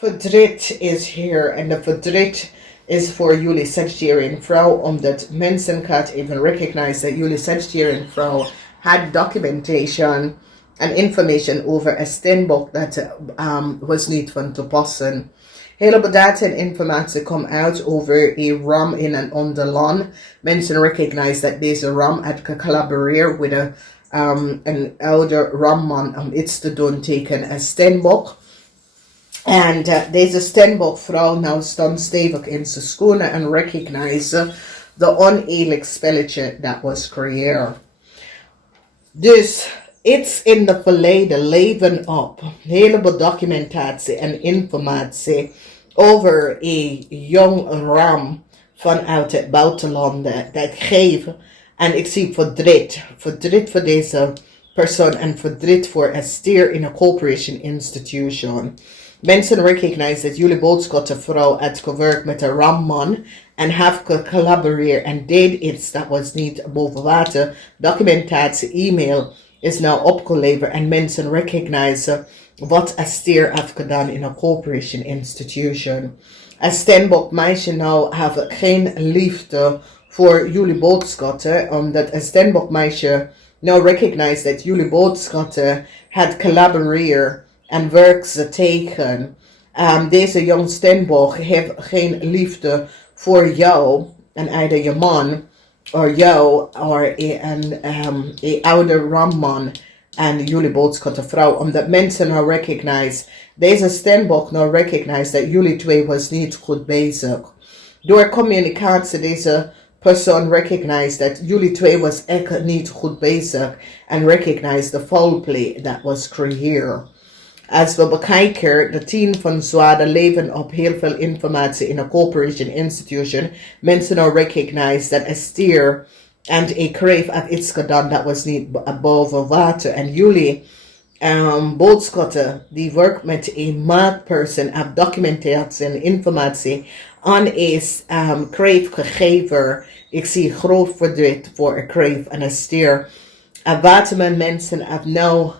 Verdriet is here en de verdriet is voor jullie Sagittarian vrouw, omdat mensen gaat even recognize dat jullie Sagittarian vrouw had documentation and information over a steenbok that was niet van toepassen. Heleboel data en informatie komt uit over een ram in een onderland. Mensen recognize dat deze ram had gecollaboreerd met een ouder ramman om iets te doen tegen een steenbok. En deze steenbokvrouw nou stond stevig in zijn schoenen en recognize de oneerlijk spelletje dat was creëerd. Dus iets in het verleden leven op. Heleboel documentatie en informatie over een jong ram vanuit het buitenland dat geeft. En ik zie verdriet. Verdriet voor deze persoon en verdriet voor een stier in een corporation institution. Mensen recognize dat jullie boodschappenvrouw had gewerkt met een ramman en heeft gecollaboreerd en deed iets dat was niet boven water. Documentatie, e-mail is nou opgeleverd en mensen recognize wat een stier heeft gedaan in een corporation institution. Een steenbok meisje nou heeft geen liefde voor jullie boodschappen, omdat een steenbok meisje nou recognize dat jullie boodschappen had collaboreerd en werkt ze tegen. Deze jong steenbok heeft geen liefde voor jou en either je man of jou of een oude ramman en jullie boodschappenvrouw, omdat mensen nou recognize, deze steenbok nou recognize dat jullie twee was niet goed bezig. Door communicatie deze persoon recognize dat jullie twee was echt niet goed bezig en recognize the foul play that was creëerd. Als we bekijken, de 10 van zwaarden leven op heel veel informatie in een corporation institution. Mensen nou recognize dat een stier en een kreef had iets gedaan dat was niet boven water. En jullie boodschappen die werkt met een maakperson of documentatie en informatie aan een kreef gegeven. Ik zie groot verdriet voor een kreef en een stier. Waterman mensen hebben nou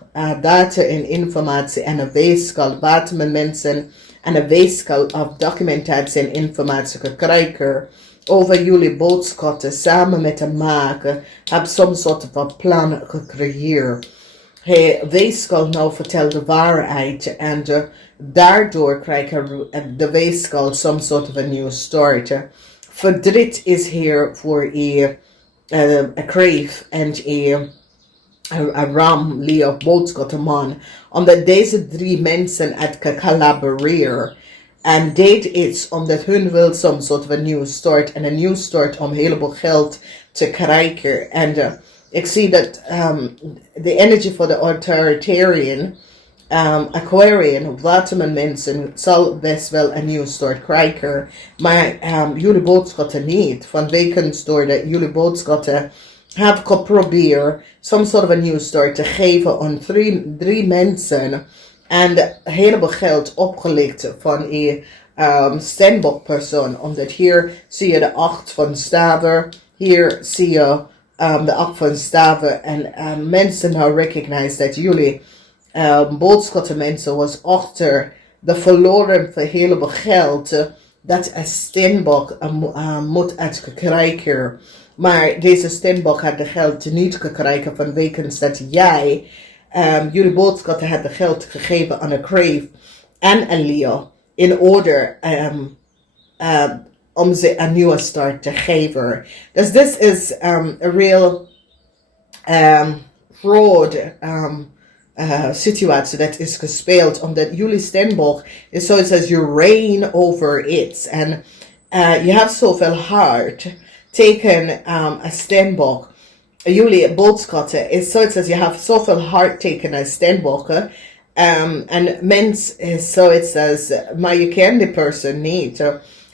data en informatie en een weeskal. Waterman mensen en een weeskal of documentatie en informatie gekregen over jullie boodschappen samen met de maker. Hebben soms soort van plan gecreëerd. Hij weeskal nou vertelt de waarheid en daardoor krijgen de weeskal some sort of a new start. Verdriet is hier voor een kreef en een ram, Leo, boodschappenman, omdat deze 3 mensen had gecollaboreerd en deed iets omdat hun wil some sort of a new start en een new start om heleboel geld te krijgen. En ik zie dat de energie voor de authoritarian, Aquarian, waterman mensen zal best wel een new start krijgen, maar jullie boodschappen niet, vanwege doordat jullie boodschappen have geprobeerd some sort of a new start te geven aan 3 mensen en een heleboel geld opgelegd van een steenbokpersoon. Omdat hier zie je de 8 van staven, hier zie je de 8 van staven en mensen nou recognize dat jullie boodschappenmensen was achter de verloren van heleboel geld dat een steenbok moet uitkrijgen. Maar deze steenbok had de geld niet gekregen vanwege dat jij, jullie boodschappen had de geld gegeven aan een kreef en een Leo in order om ze een nieuwe start te geven. Dus dit is een real fraud situatie dat is gespeeld, omdat jullie steenbok is zoiets als you reign over it en je hebt zoveel hart tegen een steenbok. Jullie boodschappen is zoiets als je hebt zoveel hart tegen een steenbok. En mens is zoiets als, maar je kent die persoon niet.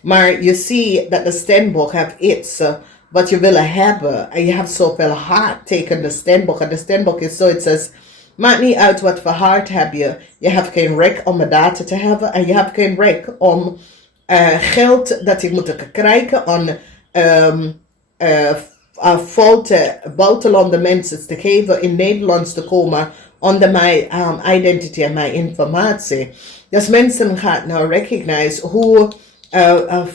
Maar je ziet dat de steenbok heeft iets wat je wil hebben. En je hebt zoveel hart tegen de steenbok. En de steenbok is zoiets als, maakt niet uit wat voor hart heb je. Je hebt geen rek om de data te hebben. En je hebt geen rek om geld dat je moet krijgen aan foute buitenlandse mensen te geven in Nederland te komen onder mijn identity en mijn informatie. Dus mensen gaan nou recognize hoe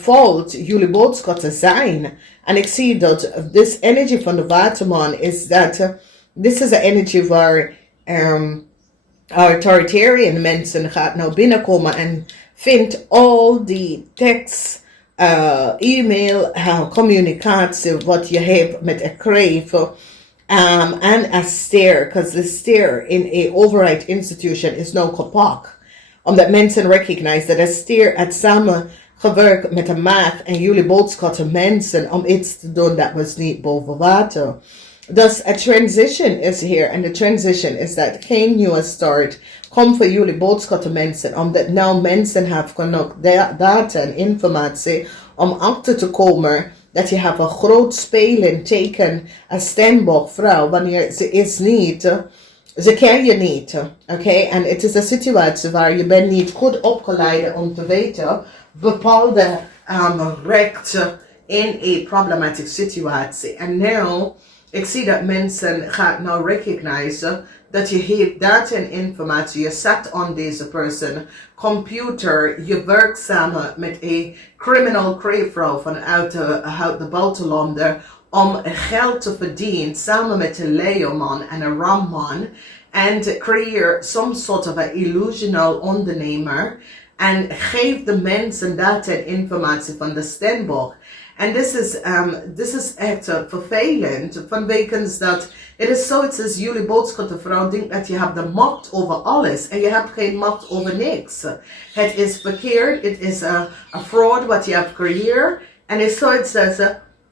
valt jullie boodschappen zijn. En ik zie dat this energy van de waterman is dat this is een energy waar authoritarian mensen gaat nou binnenkomen en vindt al die tekst, e-mail, communicatie wat je hebt met een kreef. En een steer, because the steer in a override institution is nou kapot. Omdat mensen recognize dat een steer het samen gewerkt met een maag en jullie boodschappen mensen om iets te doen dat was niet boven water. Dus a transition is here, and the transition is that geen nieuwe start komt voor jullie boodschappen mensen, omdat nou mensen hebben genoeg data en informatie om achter te komen dat je hebt een groot spelen teken een stembok vrouw wanneer ze is niet, ze ken je niet, oké? En het is een situatie waar je bent niet goed opgeleid om te weten bepaalde rechten in een problematische situatie. En nu, ik zie dat mensen gaan nou recognize dat je heeft data en informatie, je zet aan deze persoon, computer, je werkt samen met een criminal kreefvrouw vanuit de buitenlanden om geld te verdienen samen met een leeuwman en een ramman en creëer some sort of a illusional ondernemer en geef de mensen data en informatie van de stembok. En dit is echt vervelend, vanwege dat het is zoiets als jullie boodschappenvrouw denkt dat je hebt de macht over alles en je hebt geen macht over niks. Het is verkeerd, het is een fraud wat je hebt gecreëerd en het is zoiets als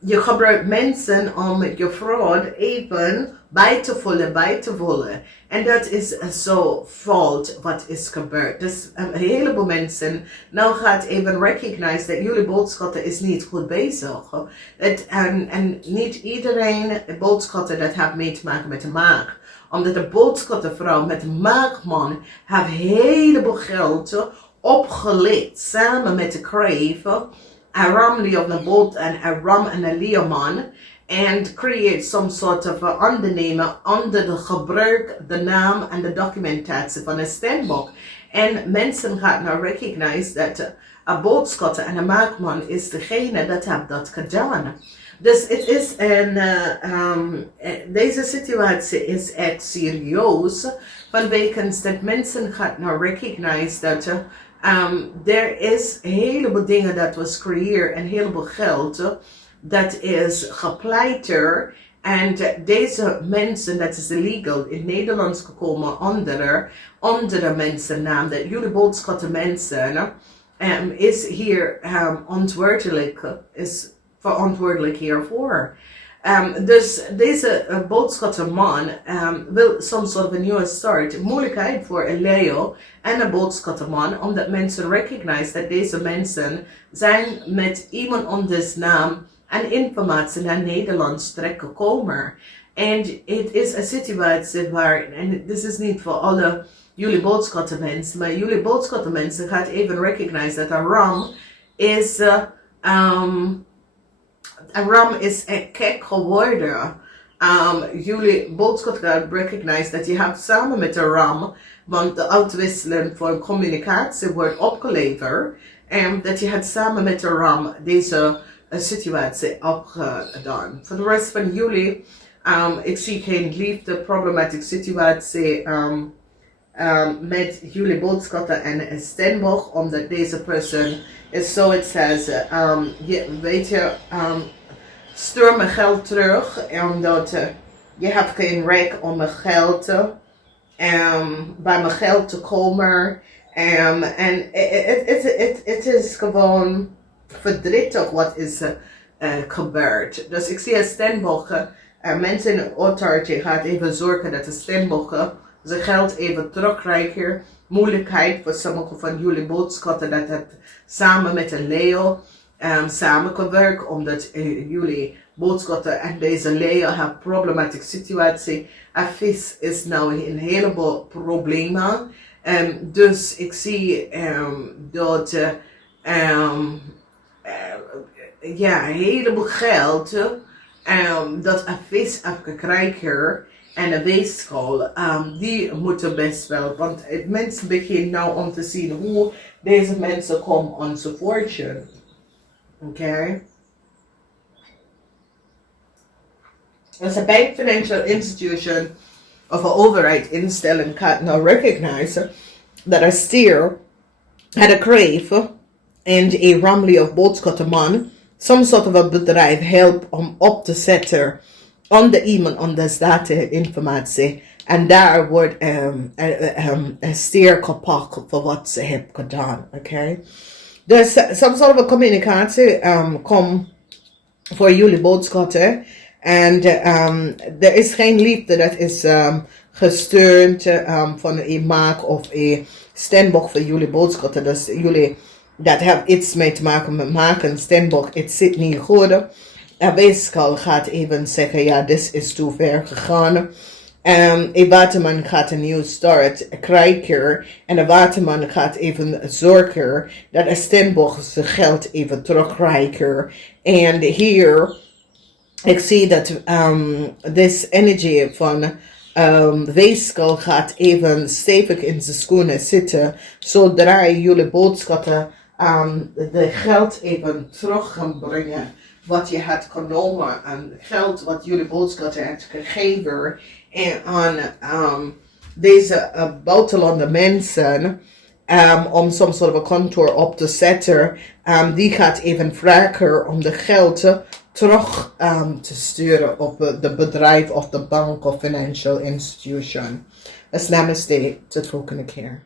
je gebruikt mensen om je fraud even bij te vullen. En dat is zo fout wat is gebeurd. Dus een heleboel mensen nou gaat even recognize dat jullie boodschappen is niet goed bezig. En niet iedereen boodschappen dat heeft mee te maken met de maag. Omdat de boodschappenvrouw met de maagman heeft heleboel geld opgelegd samen met de kreef. Een ram die op de boot en een ram en een leeuwman. And create some sort of ondernemer onder de gebruik, de naam en de documentatie van een stembok. En mensen gaan nou recognize dat een boodschatter en een maakman is degene dat heeft dat gedaan. Dus het is deze situatie is echt serieus, vanwege dat mensen gaan nou recognize dat er is een heleboel dingen dat was gecreëerd en een heleboel geld dat is gepleiter en deze mensen, dat is illegal, in Nederland gekomen onder de mensennaam, dat jullie boodschappen mensen is hier is verantwoordelijk hiervoor. Dus deze boodschappenman wil soms soort een nieuwe start, moeilijkheid voor een leeuw en een boodschappenman, omdat mensen recognize dat deze mensen zijn met iemand onders naam en informatie naar Nederland terechtgekomen. En het is een situatie waar, en dit is niet voor alle jullie boodschappenmensen, maar jullie boodschappenmensen gaat even recognize dat een ram is een kek geworden. Jullie boodschap gaat recognize dat je hebt samen met de ram, want de uitwisseling voor communicatie wordt opgeleverd, en dat je hebt samen met de ram deze situatie opgedaan. Voor de rest van jullie, ik zie geen liefde, problematische situatie met jullie boodschappen en een stembok, omdat deze persoon is zoiets als, weet je, stuur mijn geld terug, omdat je hebt geen recht om mijn geld bij mijn geld te komen. En het is gewoon verdrietig wat is gebeurd. Dus ik zie een stembok, mensen in authority gaat even zorgen dat de stembok zijn geld even terugkrijgen. Moeilijkheid voor sommige van jullie boodschappen dat het samen met een leeuw samengewerkt, omdat jullie boodschappen en deze leeuw hebben problematische situatie. Een vis is nou een heleboel problemen. Dus ik zie dat een heleboel geld dat een vis heeft gekregen en een weegschaal, die moeten best wel, want mensen beginnen nou om te zien hoe deze mensen komen onze fortune. Okay? As a bank, financial institution of an override instelling can now recognize that a steer had a crave and a ramly of boodschatterman, some sort of a bedrijf help om op te zetten onder iemand anders informatie en daar wordt een steer gepakt voor wat ze heeft gedaan. Okay? Dus some sort of a communicatie komt voor jullie boodschatten. En er is geen liefde dat is gesteund van een maak of een stembok voor jullie boodschatten. Dus jullie, dat heeft iets mee te maken met maken, stembok, het zit niet goed. Een weeskal gaat even zeggen, ja, dit is te ver gegaan. Een waterman gaat een nieuw start krijgen. En de waterman gaat even zorgen dat een stembok zijn geld even terugkrijgt. En hier, ik zie dat this energy van weeskal gaat even stevig in zijn schoenen zitten. Zodra jullie boodschappen de geld even terug gaan brengen. Wat je had genomen aan geld wat jullie boodschappen hebt gegeven. En aan deze buitenlandse mensen. Om soms soort of een kantoor op te zetten. Die gaat even vragen om de geld terug te sturen op de bedrijf of de bank of financial institution. Dus namaste, tot volgende keer.